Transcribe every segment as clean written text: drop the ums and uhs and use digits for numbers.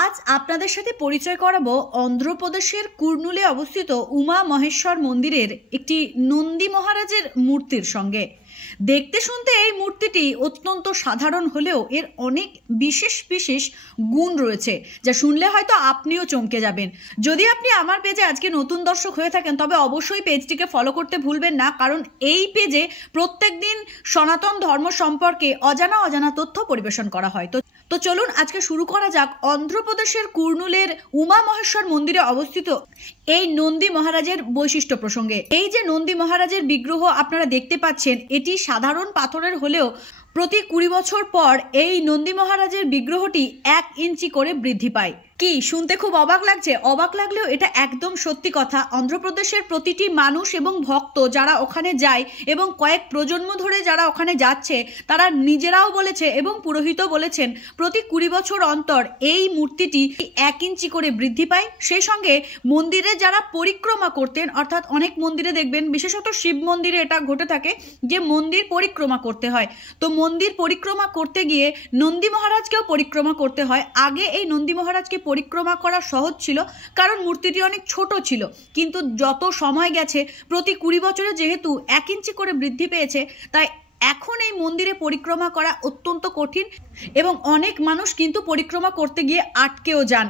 আজ আপনাদের সাথে পরিচয় করাবো অন্ধ্রপ্রদেশের কুর্নুলে অবস্থিত উমা মহেশ্বর মন্দিরের একটি নন্দী মহারাজের মূর্তির সঙ্গে। দেখতে শুনতে এই মূর্তিটি অত্যন্ত সাধারণ হলেও এর অনেক বিশেষ বিশেষ গুণ রয়েছে, যা শুনলে হয়তো আপনিও চমকে যাবেন। যদি আপনি আমার পেজে আজকে নতুন দর্শক হয়ে থাকেন তবে অবশ্যই পেজটিকে ফলো করতে ভুলবেন না, কারণ এই পেজে প্রত্যেক দিন সনাতন ধর্ম সম্পর্কে অজানা তথ্য পরিবেশন করা হয়। তো চলুন আজকে শুরু করা যাক অন্ধ্রপ্রদেশের কুর্নুলের উমা মহেশ্বর মন্দিরে অবস্থিত এই নন্দী মহারাজের বৈশিষ্ট্য প্রসঙ্গে। এই যে নন্দী মহারাজের বিগ্রহ আপনারা দেখতে পাচ্ছেন, এটি সাধারণ পাথরের হলেও প্রতি 20 বছর পর এই নন্দী মহারাজের বিগ্রহটি 1 ইঞ্চি করে বৃদ্ধি পায়। কি শুনতে খুব অবাক লাগছে? অবাক লাগলেও এটা একদম সত্যি কথা। অন্ধ্রপ্রদেশের প্রতিটি মানুষ এবং ভক্ত যারা ওখানে যায় এবং কয়েক প্রজন্ম ধরে যারা ওখানে যাচ্ছে, তারা নিজেরাও বলেছে এবং পুরোহিতও বলেছেন প্রতি 20 বছর অন্তর এই মূর্তিটি 1 ইঞ্চি করে বৃদ্ধি পায়। সেই সঙ্গে মন্দিরে যারা পরিক্রমা করতেন, অর্থাৎ অনেক মন্দিরে দেখবেন, বিশেষত শিব মন্দিরে এটা ঘটে থাকে যে মন্দির পরিক্রমা করতে হয়। তো মন্দির পরিক্রমা করতে গিয়ে নন্দী মহারাজকেও পরিক্রমা করতে হয়। আগে এই নন্দী মহারাজকে পরিক্রমা করা সহজ ছিল, কারণ মূর্তিটি অনেক ছোট ছিল, কিন্তু যত সময় গেছে প্রতি 20 বছরে যেহেতু 1 ইঞ্চি করে বৃদ্ধি পেয়েছে, তাই এখন এই মন্দিরে পরিক্রমা করা অত্যন্ত কঠিন এবং অনেক মানুষ কিন্তু পরিক্রমা করতে গিয়ে আটকেও যান।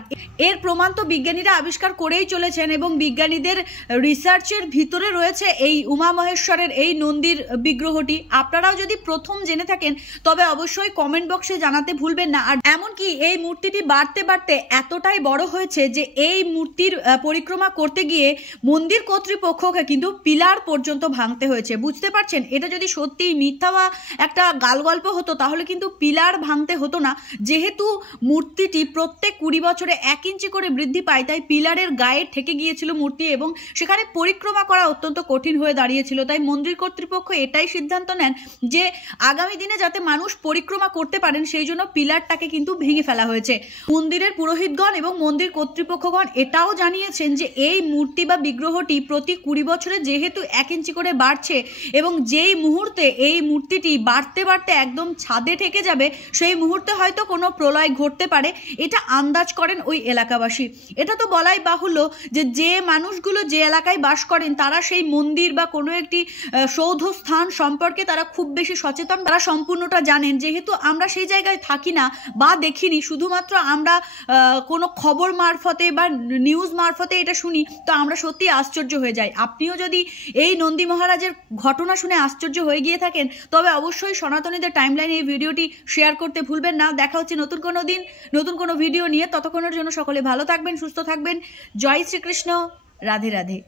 এর প্রমাণ তো বিজ্ঞানীরা আবিষ্কার করেই চলেছেন এবং বিজ্ঞানীদের রিসার্চের ভিতরে রয়েছে এই উমা মহেশ্বরের এই নন্দীর বিগ্রহটি। আপনারাও যদি প্রথম জেনে থাকেন তবে অবশ্যই কমেন্ট বক্সে জানাতে ভুলবেন না। আর এমনকি এই মূর্তিটি বাড়তে বাড়তে এতটাই বড় হয়েছে যে এই মূর্তির পরিক্রমা করতে গিয়ে মন্দির কর্তৃপক্ষকে কিন্তু পিলার পর্যন্ত ভাঙতে হয়েছে। বুঝতে পারছেন, এটা যদি সত্যিই মিথ্যা বা একটা গালগল্প হতো তাহলে কিন্তু পিলার ভাঙতে হতো না। যেহেতু মূর্তিটি প্রত্যেক 20 বছরে 1 ইঞ্চি করে বৃদ্ধি পায়, তাই পিলারের গায়ে ঠেকে গিয়েছিল মূর্তি এবং সেখানে পরিক্রমা করা অত্যন্ত কঠিন হয়ে দাঁড়িয়েছিল। তাই মন্দির কর্তৃপক্ষ এটাই সিদ্ধান্ত নেন যে আগামী দিনে যাতে মানুষ পরিক্রমা করতে পারেন সেই জন্য পিলারটাকে কিন্তু ভেঙে ফেলা হয়েছে। মন্দিরের পুরোহিতগণ এবং মন্দির কর্তৃপক্ষগণ এটাও জানিয়েছেন যে এই মূর্তি বা বিগ্রহটি প্রতি 20 বছরে যেহেতু 1 ইঞ্চি করে বাড়ছে এবং যেই মুহূর্তে এই মূর্তিটি বাড়তে বাড়তে একদম ছাদে ঠেকে যাবে সেই মুহূর্তে হয়তো কোনো প্রলয় ঘটতে পারে, এটা আন্দাজ করেন ওই এলাকাবাসী। এটা তো বলাই বাহুল্য যে মানুষগুলো যে এলাকায় বাস করেন তারা সেই মন্দির বা কোনো একটি সৌধ স্থান সম্পর্কে তারা খুব বেশি সচেতন, তারা সম্পূর্ণটা জানেন। যেহেতু আমরা সেই জায়গায় থাকি না বা দেখিনি, শুধুমাত্র আমরা কোনো খবর মারফতে বা নিউজ মারফতে এটা শুনি, তো আমরা সত্যি আশ্চর্য হয়ে যাই। আপনিও যদি এই নন্দী মহারাজের ঘটনা শুনে আশ্চর্য হয়ে গিয়ে থাকেন তবে অবশ্যই সনাতনীদের টাইমলাইনে এই ভিডিওটি শেয়ার করতে ভুলবেন না। দেখা হচ্ছে নতুন কোনো দিন নতুন কোনো ভিডিও নিয়ে। ততক্ষণের জন্য সকলে ভালো থাকবেন, সুস্থ থাকবেন। জয় শ্রীকৃষ্ণ, রাধে রাধে।